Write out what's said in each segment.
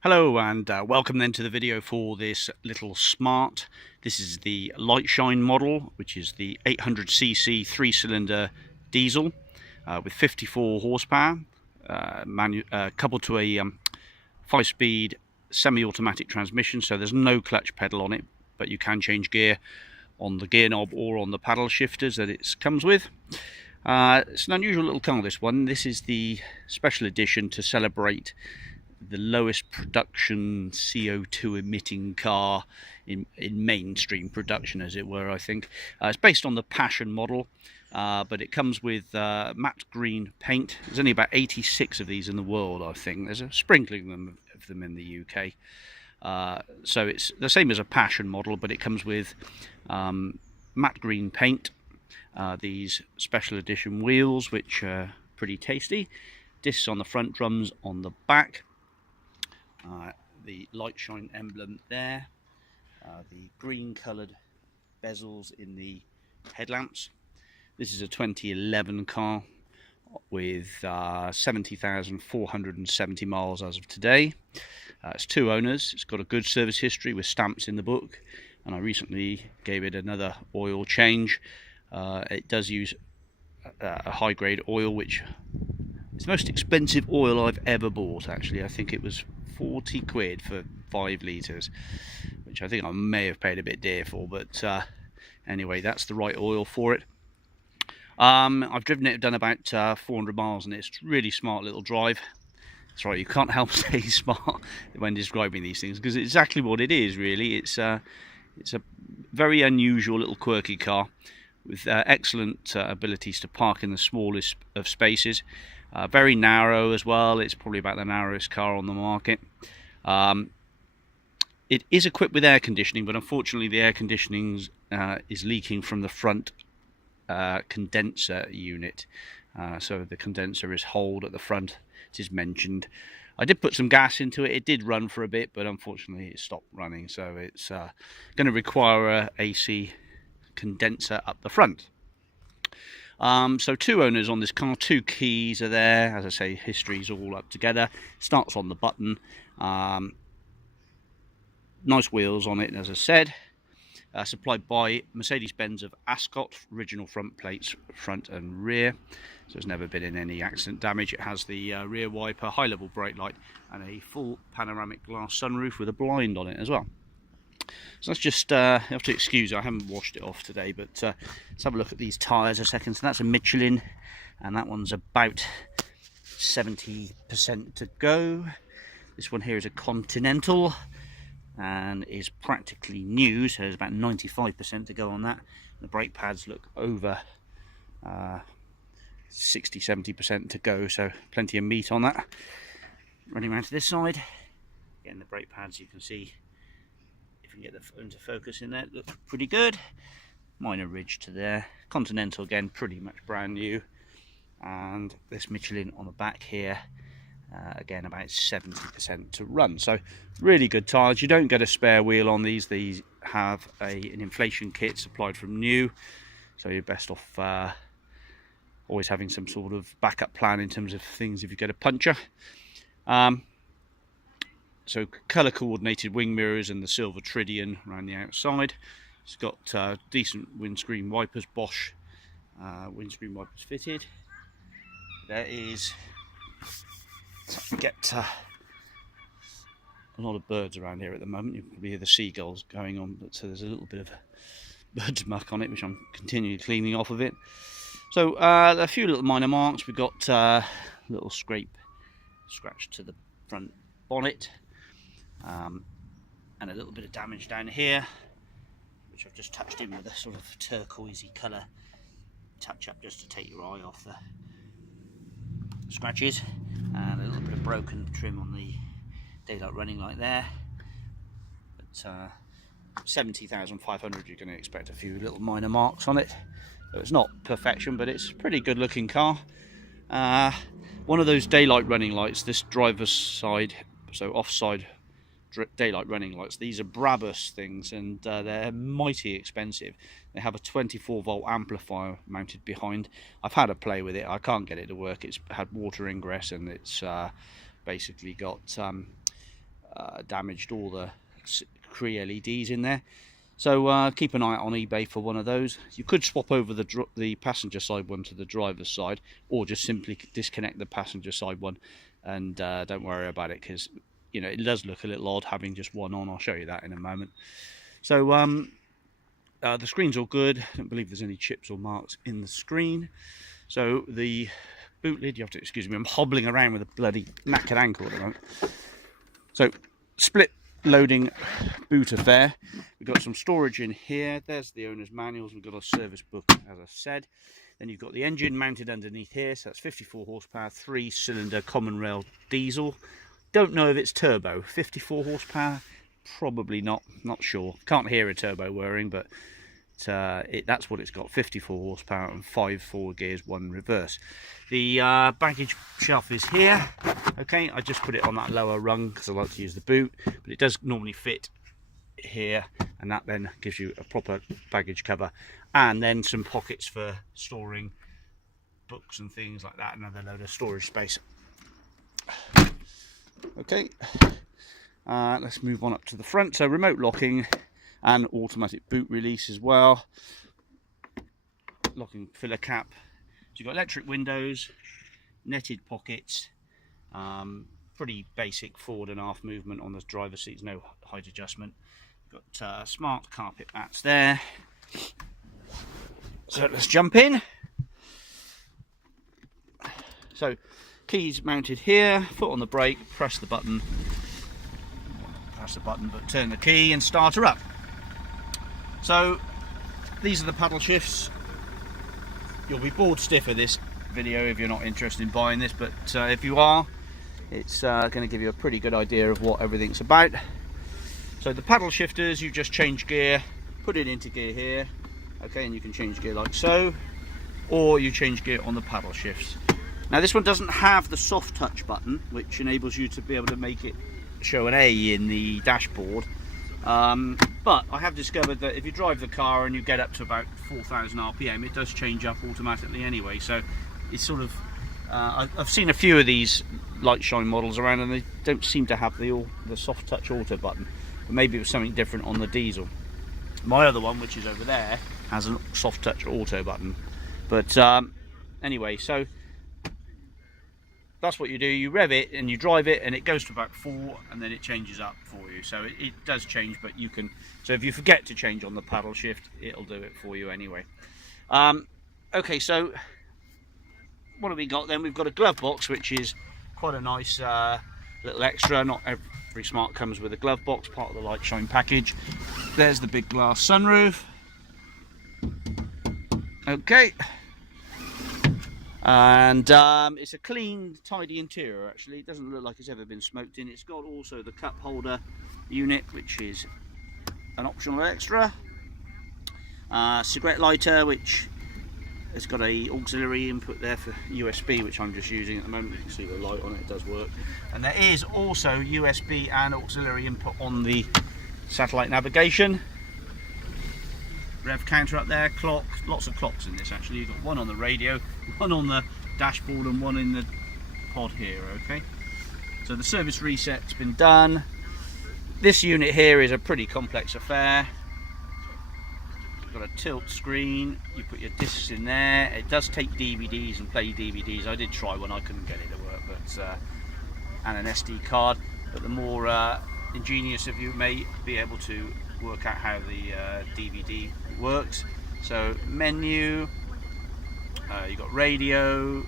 Hello and welcome then to the video for this little smart. This is the lightshine model, which is the 800cc 3-cylinder diesel with 54 horsepower, coupled to a 5-speed semi-automatic transmission. So there's no clutch pedal on it, but you can change gear on the gear knob or on the paddle shifters that it comes with. It's an unusual little car, this one. This is the special edition to celebrate the lowest production CO2 emitting car in mainstream production, as it were, I think. It's based on the Passion model, but it comes with matte green paint. There's only about 86 of these in the world, I think. There's a sprinkling of them in the UK. So it's the same as a Passion model, but it comes with matte green paint, these special edition wheels, which are pretty tasty, discs on the front, drums on the back, the lightshine emblem there, the green coloured bezels in the headlamps. This is a 2011 car with 70,470 miles as of today. It's 2 owners. It's got a good service history with stamps in the book, and I recently gave it another oil change. It does use a high grade oil, which is the most expensive oil I've ever bought, actually. I think it was 40 quid for 5 litres, which I think I may have paid a bit dear for, but anyway, that's the right oil for it. I've driven it, done about 400 miles, and it's a really smart little drive. That's right, you can't help say smart when describing these things, because it's exactly what it is, really. It's a very unusual little quirky car with excellent abilities to park in the smallest of spaces. Very narrow as well. It's probably about the narrowest car on the market. It is equipped with air conditioning, but unfortunately the air conditioning is leaking from the front condenser unit. So the condenser is holed at the front, it is mentioned. I did put some gas into it. It did run for a bit, but unfortunately it stopped running. So it's going to require a AC condenser up the front. So 2 owners on this car, 2 keys are there. As I say, history's all up together. Starts on the button. Nice wheels on it, as I said. Supplied by Mercedes-Benz of Ascot, original front plates, front and rear. So it's never been in any accident damage. It has the rear wiper, high-level brake light, and a full panoramic glass sunroof with a blind on it as well. So that's just, you have to excuse, I haven't washed it off today, but let's have a look at these tyres a second. So that's a Michelin, and that one's about 70% to go. This one here is a Continental, and is practically new, so there's about 95% to go on that. The brake pads look over 60-70% to go, so plenty of meat on that. Running around to this side, again the brake pads, you can see, if you can get the phone to focus in there, it looks pretty good. Minor ridge to there. Continental again, pretty much brand new. And this Michelin on the back here, again about 70% to run. So really good tyres. You don't get a spare wheel on these. These have an inflation kit supplied from new, so you're best off always having some sort of backup plan in terms of things if you get a puncture. So colour coordinated wing mirrors and the silver tritium around the outside. It's got decent windscreen wipers, Bosch windscreen wipers fitted. There is, get a lot of birds around here at the moment. You can probably hear the seagulls going on, but so there's a little bit of bird muck on it, which I'm continually cleaning off of it. So a few little minor marks. We've got a little scratch to the front bonnet. And a little bit of damage down here, which I've just touched in with a sort of turquoisey colour touch up just to take your eye off the scratches, and a little bit of broken trim on the daylight running light there. But 70,500, you're going to expect a few little minor marks on it. So it's not perfection, but it's a pretty good looking car. One of those daylight running lights, this driver's side, so offside daylight running lights, these are Brabus things, and they're mighty expensive. They have a 24-volt amplifier mounted behind. I've had a play with it. I can't get it to work. It's had water ingress, and it's basically got damaged all the Cree LEDs in there. So keep an eye out on eBay for one of those. You could swap over the passenger side one to the driver's side, or just simply disconnect the passenger side one, and don't worry about it, because you know, it does look a little odd having just one on. I'll show you that in a moment. So the screen's all good. I don't believe there's any chips or marks in the screen. So the boot lid, you have to excuse me, I'm hobbling around with a bloody knackered ankle at the moment. So split loading boot affair. We've got some storage in here. There's the owner's manuals. We've got a service book, as I said. Then you've got the engine mounted underneath here. So that's 54 horsepower, 3-cylinder common rail diesel. Don't know if it's turbo. 54 horsepower, probably not sure. Can't hear a turbo whirring, but that's what it's got. 54 horsepower and 5 forward gears, 1 reverse. The baggage shelf is here. Okay, I just put it on that lower rung because I like to use the boot, but it does normally fit here, and that then gives you a proper baggage cover, and then some pockets for storing books and things like that. Another load of storage space. Okay, let's move on up to the front. So remote locking and automatic boot release as well. Locking filler cap. So you've got electric windows, netted pockets, pretty basic forward and aft movement on the driver's seats, no height adjustment. You've got smart carpet mats there. So let's jump in. So keys mounted here, foot on the brake, press the button, but turn the key and start her up. So these are the paddle shifts. You'll be bored stiff of this video if you're not interested in buying this, but if you are, it's going to give you a pretty good idea of what everything's about. So the paddle shifters, you just change gear, put it into gear here, okay, and you can change gear like so, or you change gear on the paddle shifts. Now this one doesn't have the soft touch button, which enables you to be able to make it show an A in the dashboard. But I have discovered that if you drive the car and you get up to about 4,000 RPM, it does change up automatically anyway. So it's sort of, I've seen a few of these lightshine models around, and they don't seem to have the soft touch auto button. But maybe it was something different on the diesel. My other one, which is over there, has a soft touch auto button. But anyway, so that's what you do. You rev it and you drive it, and it goes to about 4, and then it changes up for you. So it does change, but you can, so if you forget to change on the paddle shift, it'll do it for you anyway. Okay, so what have we got then? We've got a glove box, which is quite a nice little extra. Not every Smart comes with a glove box, part of the lightshine package. There's the big glass sunroof. Okay. And it's a clean, tidy interior actually. It doesn't look like it's ever been smoked in. It's got also the cup holder unit, which is an optional extra. Cigarette lighter, which has got a auxiliary input there for USB, which I'm just using at the moment. You can see the light on it, it does work. And there is also USB and auxiliary input on the satellite navigation. Rev counter up there, clock, lots of clocks in this actually. You've got one on the radio, one on the dashboard, and one in the pod here, okay? So the service reset's been done. This unit here is a pretty complex affair. You've got a tilt screen, you put your discs in there. It does take DVDs and play DVDs. I did try one, I couldn't get it to work, but and an SD card. But the more ingenious of you may be able to work out how the DVD works. So menu, you've got radio,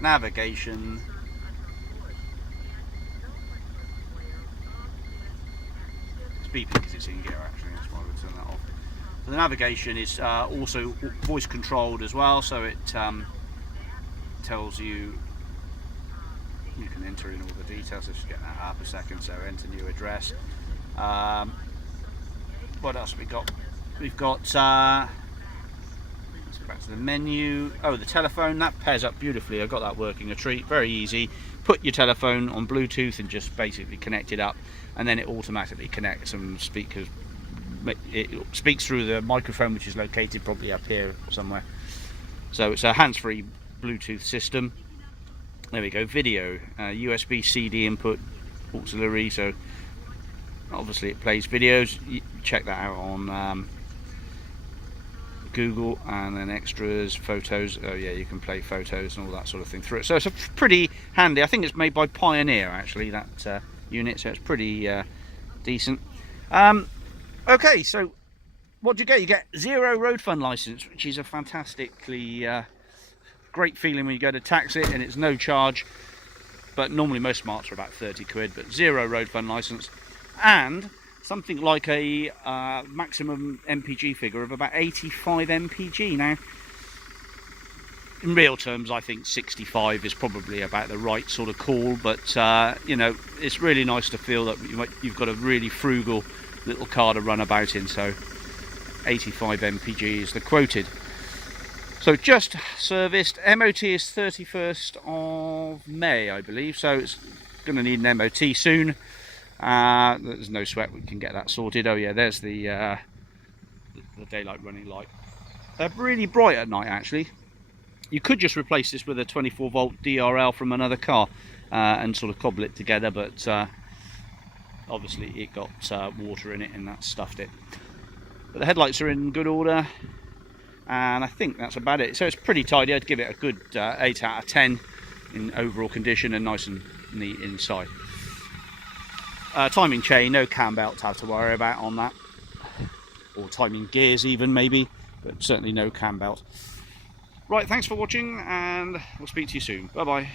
navigation, it's beeping because it's in gear actually, that's why I would turn that off. So the navigation is also voice controlled as well, so it tells you, you can enter in all the details. Let's just get that up a second. So enter new address. What else have we got? We've got, let's go back to the menu. Oh, the telephone, that pairs up beautifully. I've got that working a treat, very easy. Put your telephone on Bluetooth and just basically connect it up, and then it automatically connects some speakers. It speaks through the microphone, which is located probably up here somewhere. So it's a hands-free Bluetooth system. There we go, video, USB CD input, auxiliary, so obviously it plays videos. You check that out on Google, and then extras, photos. Oh yeah, you can play photos and all that sort of thing through it. So it's a pretty handy. I think it's made by Pioneer actually, that unit, so it's pretty decent. Okay, so what do you get? You get 0 road fund license, which is a fantastically great feeling when you go to tax it, and it's no charge. But normally most smarts are about 30 quid, but 0 road fund license, and something like a maximum MPG figure of about 85 MPG. Now, in real terms, I think 65 is probably about the right sort of call, but you know, it's really nice to feel that you've got a really frugal little car to run about in. So 85 MPG is the quoted. So just serviced. MOT is 31st of May, I believe, so it's going to need an MOT soon. There's no sweat, we can get that sorted. Oh yeah, there's the daylight running light. They're really bright at night actually. You could just replace this with a 24 volt DRL from another car and sort of cobble it together, but obviously it got water in it and that stuffed it. But the headlights are in good order, and I think that's about it. So it's pretty tidy. I'd give it a good 8 out of 10 in overall condition, and nice and neat inside. Timing chain, no cam belt to have to worry about on that, or timing gears even maybe, but certainly no cam belt. Right, thanks for watching, and we'll speak to you soon. Bye bye.